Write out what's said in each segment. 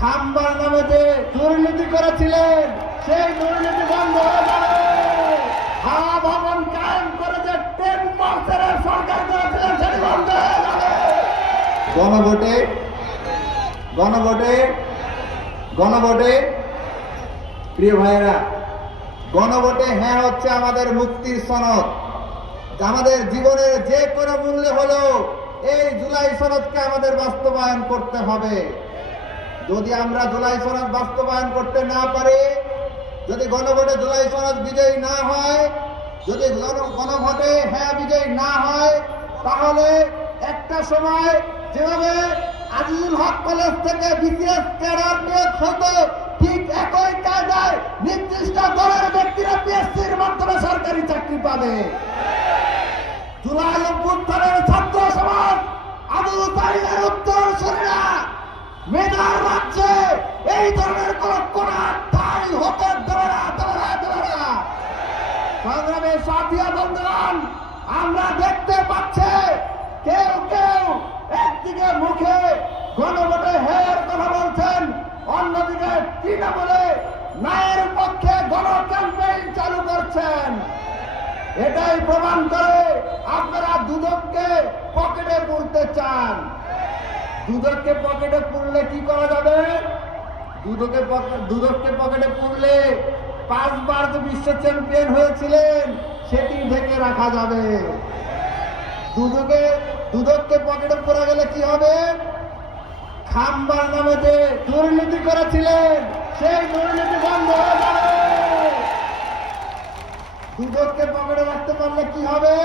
খাম্বার নামে যে দুর্নীতি করেছিলেন সেই দুর্নীতি বন্ধ হয়ে যাবে। হাওয়া ভবন কায়েম করে যে 10% সরকার করেছিলেন সেটি বন্ধ হয়ে যাবে। গণভোটে গণভোটে গণভোটে প্রিয় ভাইয়েরা, গণভোটে হ্যাঁ হচ্ছে আমাদের মুক্তির সনদ। আমাদের জীবনের যে কোনো মূল্যে হলেও এই জুলাই সনদকে আমাদের বাস্তবায়ন করতে হবে। যদি আমরা জুলাই সনদ বাস্তবায়ন করতে না পারি, যদি গণভোটে জুলাই সনদ বিজয়ী না হয়, যদি গণভোটে হ্যাঁ বিজয়ী না হয়, তাহলে একটা সময় যেভাবে আজিজুল হক কলেজ থেকে বিসিএস ক্যাডার নিয়োগ হতো, ঠিক একই কায়দায় নির্দিষ্ট দলের ব্যক্তিরা পিএসসির মাধ্যমে সরকারি চাকরি পাবে। জুলাই অভ্যুত্থানের ছাত্র সমাজ আবু তাইদের উত্তরসূরিরা মেধার রাজ্যে এই ধরনের কোন ঠাই হতে দেবে না। সংগ্রামে সাথীয়া বন্ধুগণ, আমরা দেখতে পাচ্ছি কেউ কেউ একদিকে মুখে গণভোটে হ্যাঁর কথা বলছেন, অন্যদিকে তৃণমূলে ন্যায়ের পক্ষে গণ ক্যাম্পেইন চালু করছেন। এটাই প্রমাণ করে আপনারা দুদককে পকেটে পুরতে চান। দুদককে পকেটে পুরলে কি করা যাবে? দুদককে পকেটে পুরলে 5 বার যে বিশ্ব চ্যাম্পিয়ন হয়েছিলেন সেটি ঢেকে রাখা যাবে। দুদককে পকেটে পড়ে গেলে কি হবে? খাম্বার নামে যে দুর্নীতি করেছিলেন সেই দুর্নীতি বন্ধ হয়ে যাবে। দুদককে পকেটে রাখতে পারলে কি হবে?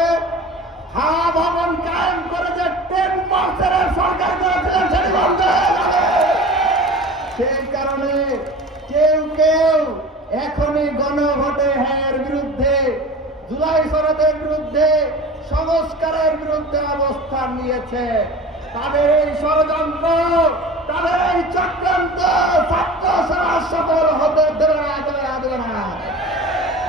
হাওয়া ভবন কায়েম করে যে 10% সরকার করেছিলেন সেটি বন্ধ হয়ে যাবে। সেই কারণে কেউ কেউ এখনই গণভোটে হ্যাঁর বিরুদ্ধে, জুলাই সনদের বিরুদ্ধে, সংস্কারের বিরুদ্ধে অবস্থান নিয়েছে। তাদের এই ষড়যন্ত্র, তাদের এই চক্রান্ত ছাত্র সমাজ সফল